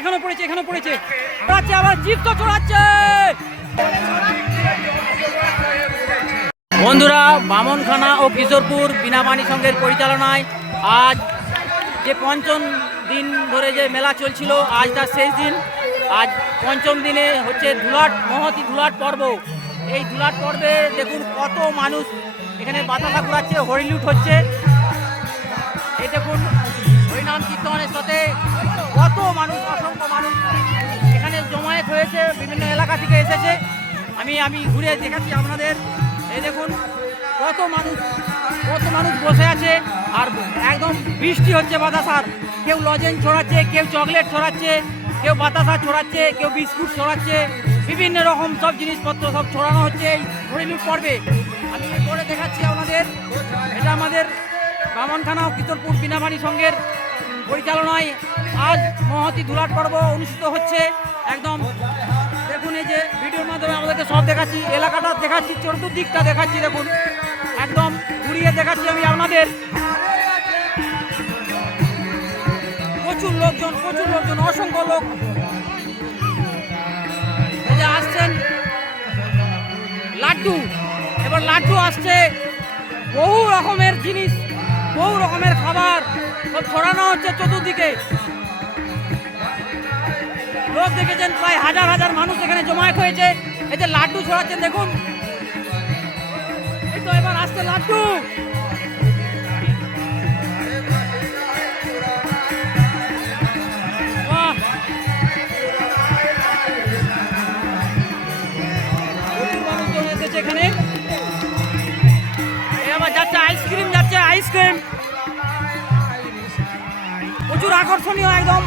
এখানে পড়েছে এখানে পড়েছে। চড়াচ্ছে আবার জিপ তো চড়াচ্ছে। বন্ধুরা, বামনখানা ও কিশোরপুর বিনাপানি সংঘের পরিচালনায় আজ যে পঞ্চম দিন ধরে যে মেলা চলছিল, আজ তার শেষ দিন। আজ পঞ্চম দিনে হচ্ছে ধুলাট, মহতি ধুলাট পর্ব। এই ধুলাট পর্বে দেখুন কত মানুষ এখানে বাতাসা ঘুরাচ্ছে হরিলুট হচ্ছে। এই দেখুন হরিনাম কীর্তনের সাথে কত মানুষ, অসংখ্য মানুষ এখানে জমায়েত হয়েছে, বিভিন্ন এলাকা থেকে এসেছে। আমি আমি ঘুরে দেখাচ্ছি আপনাদের। এই দেখুন, কত মানুষ কত মানুষ বসে আছে। আর একদম বৃষ্টি হচ্ছে বাতাসার। কেউ লজেন ছড়াচ্ছে, কেউ চকলেট ছড়াচ্ছে, কেউ বাতাসা ছড়াচ্ছে, কেউ বিস্কুট ছড়াচ্ছে। বিভিন্ন রকম সব জিনিসপত্র সব ছড়ানো হচ্ছে এই হরিলুট পর্বে। আমি করে দেখাচ্ছি আপনাদের। এটা আমাদের বামনখানা ও কিশোরপুর বিনাবাণী সংঘের পরিচালনায় আজ মহতি ধুলাট পর্ব অনুষ্ঠিত হচ্ছে। একদম দেখুন এই যে ভিডিওর মাধ্যমে আমাদেরকে সব দেখাচ্ছি, এলাকাটা দেখাচ্ছি, চতুর্দিকটা দেখাচ্ছি, দেখুন। একদম ঘুরিয়ে দেখাচ্ছি আমি আপনাদের। প্রচুর লোকজন প্রচুর লোকজন, অসংখ্য লোক। আসছেন লাড্ডু। এবার লাড্ডু আসছে, বহু রকমের জিনিস। বহু রকমের খাবার সব ছড়ানো হচ্ছে চতুর্দিকে। লোক দেখেছেন প্রায় হাজার হাজার মানুষ এখানে জমায়েত হয়েছে। এই যে লাড্ডু ছড়াচ্ছেন, দেখুন। এই তো এবার আসছে লাড্ডু। এখানে। আকর্ষণীয় একদম।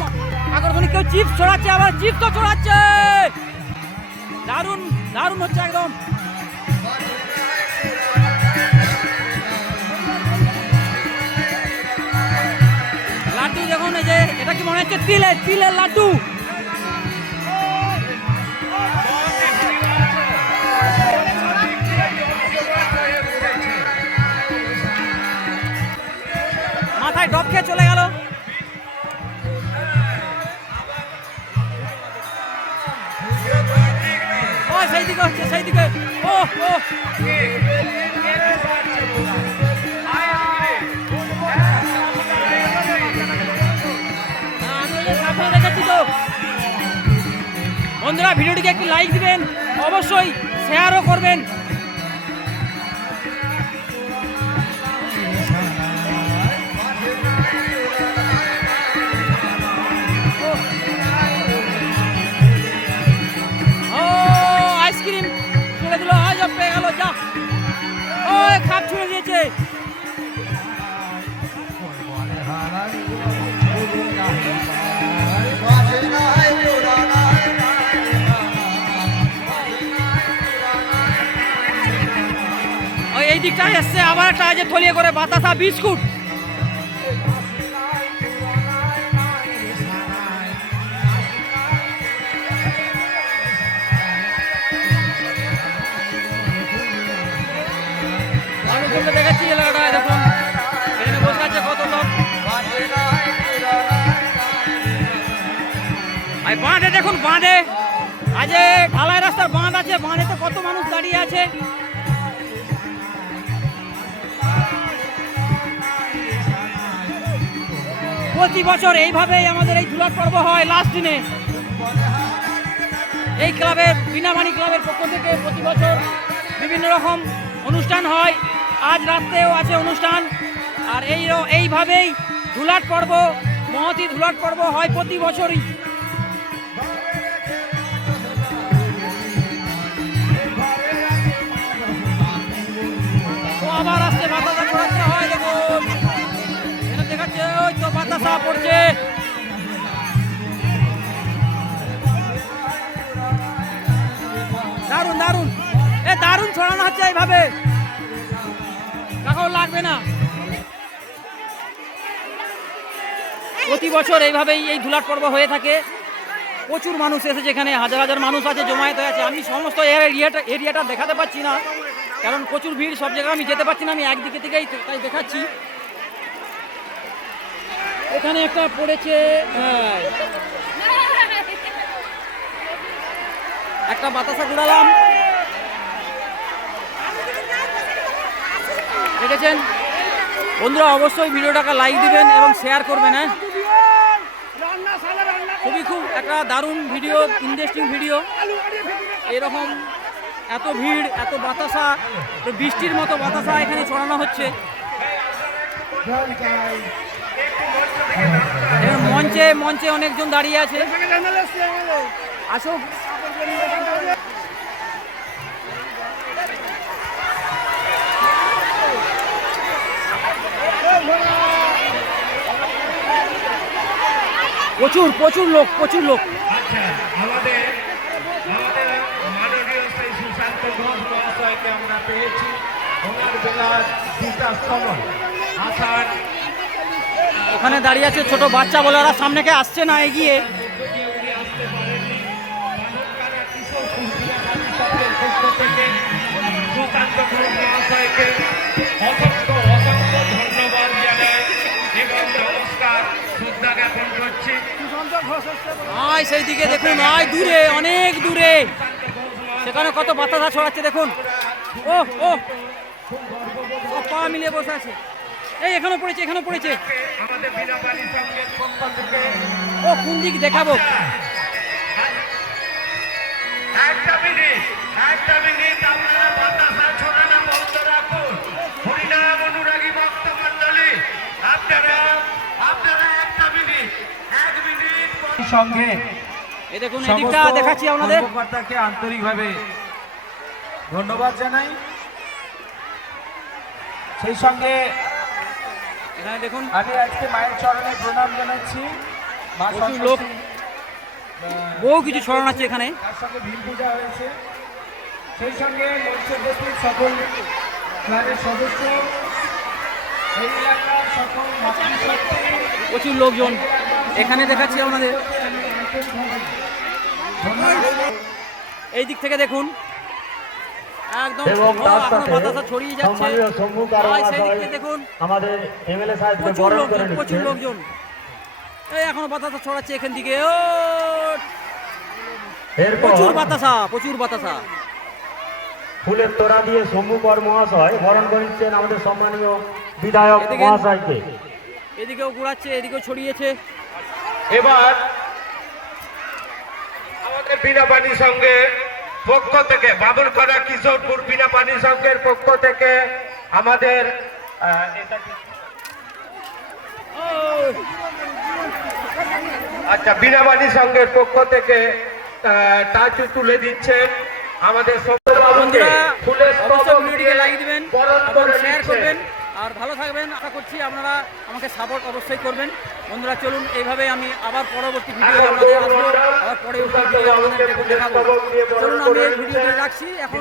আকর্ষণীয় কেউ চিপস ছড়াচ্ছে, আবার চিপস তো ছড়াচ্ছে। দারুণ দারুণ হচ্ছে একদম। লাড্ডু দেখুন, এই যে, এটা কি মনে হচ্ছে তিলের তিলের লাড্ডু? ভিডিওটিকে একটি লাইক দিবেন, অবশ্যই শেয়ারও করবেন। আইসক্রিম ছুড়ে দিল, আজ পেয়ে গেল, যা। ও খাপ ছুড়ে দিয়েছে। ওই এসছে, আবার একটা আছে থলিয়ে করে, বাতাসা বিস্কুট। দেখাচ্ছি এলাকাটায়, দেখুন। আর বাঁধে, দেখুন, বাঁধে। আজ, ঢালাই রাস্তার বাঁধ আছে বাঁধে তো কত মানুষ দাঁড়িয়ে আছে। প্রতি বছর এইভাবেই আমাদের এই ধুলার পর্ব হয় লাস্ট দিনে। এই ক্লাবের বিনামানি ক্লাবের পক্ষ থেকে প্রতি বছর বিভিন্ন রকম অনুষ্ঠান হয়। আজ রাত্রেও আছে অনুষ্ঠান। আর এই এইভাবেই ধুলাট পর্ব, মহতি ধুলাট পর্ব হয় প্রতি বছরই। এ দারুণ ছড়ানো হচ্ছে এইভাবে। কাকাও লাগবে না। প্রতি বছর এইভাবেই এই ধুলাট পর্ব হয়ে থাকে। প্রচুর মানুষ এসেছে এখানে, হাজার হাজার মানুষ আছে, জমায়েত হয়ে আছে। আমি সমস্ত এরিয়াটা এরিয়াটা দেখাতে পাচ্ছি না, কারণ প্রচুর ভিড়, সব জায়গায় আমি যেতে পারছি না, আমি একদিকে থেকেই তাই দেখাচ্ছি। এখানে একটা পড়েছে একটা বাতাসা ঘুরালাম দেখেছেন? বন্ধুরা, অবশ্যই ভিডিওটাকে লাইক দিবেন এবং শেয়ার করবেন হ্যাঁ? খুবই খুব একটা দারুণ ভিডিও ইন্টারেস্টিং ভিডিও এরকম এত ভিড়, এত বাতাসা বৃষ্টির মতো বাতাসা এখানে ছড়ানো হচ্ছে। মঞ্চে মঞ্চে অনেকজন দাঁড়িয়ে আছে। আসো প্রচুর প্রচুর লোক প্রচুর লোক। আচ্ছা আমাদের আমাদের মাননীয় শ্রী সুশান্ত ঘোষ মহাশয়কে আমরা পেয়েছি। ওনার বেলা দুটার সময় আসার ওখানে দাঁড়িয়ে আছে ছোট বাচ্চা বলে ওরা সামনেকে আসছে না এগিয়ে। সুশান্ত ঘোষ মহাশয়কে আয়, সেই দিকে দেখুন, আয়, দূরে, অনেক দূরে। সেখানে কত বাতাসা ছড়াচ্ছে, দেখুন। ও ও। পা বসে আছে। এই এখানে পড়েছে এখানে পড়েছে। ও, কোন দিক দেখাবো? একটা মিনিট একটা মিনিট আপনারা সঙ্গে। এই দেখুন এদিকটা দেখাচ্ছি আপনাদের। কর্মকর্তাকে আন্তরিকভাবে ধন্যবাদ জানাই। সেই সঙ্গে এখানে দেখুন। আমি আজকে মায়ের চরণে প্রণাম জানাচ্ছি। মা লোক। বহু কিছু ছড়ানো আছে এখানে। তার সঙ্গে ভীম পূজা হয়েছে। সেই সঙ্গে উপস্থিত সকল ক্লাবের সদস্য এই এলাকার সকল প্রচুর লোকজন। এখানে দেখাচ্ছি আপনাদের এই দিক থেকে দেখুন। একদম বাতাসা ছড়িয়ে যাচ্ছে। সেই দিক থেকে দেখুন। আমাদের এমএলএ প্রচুর লোকজন প্রচুর লোকজন। এই এখনও বাতাসা ছড়াচ্ছে এখান থেকে। ও! প্রচুর বাতাসা প্রচুর বাতাসা। ফুলের তোড়া দিয়ে সম্মুকর মহাশয় বরণ করে আমাদের সম্মানীয় বিধায়ক মহাশয়কে। এদিকেও ঘুরাচ্ছে এদিকেও ছড়িয়েছে। এবার আমাদের বিনাপানি সঙ্গে পক্ষ থেকে বাবুরপাড়া কিশোরপুর বিনাপানি সংঘের পক্ষ থেকে আমাদের আচ্ছা বিনাবাণী সংঘের পক্ষ থেকে টাচু তুলে দিচ্ছেন আমাদের সৌম্যবাবুকে বন্ধুরা ফুলের স্তবক ভিডিওটিকে দিবেন বরণ শেয়ার করবেন। আর ভালো থাকবেন আশা করছি আপনারা আমাকে সাপোর্ট অবশ্যই করবেন। বন্ধুরা চলুন এইভাবে আমি আবার পরবর্তী ভিডিও আপনাদের আসব আবার পরে ভিডিও আপনাদের দেখাবো। চলুন আমি এই ভিডিওটি। রাখছি। এখন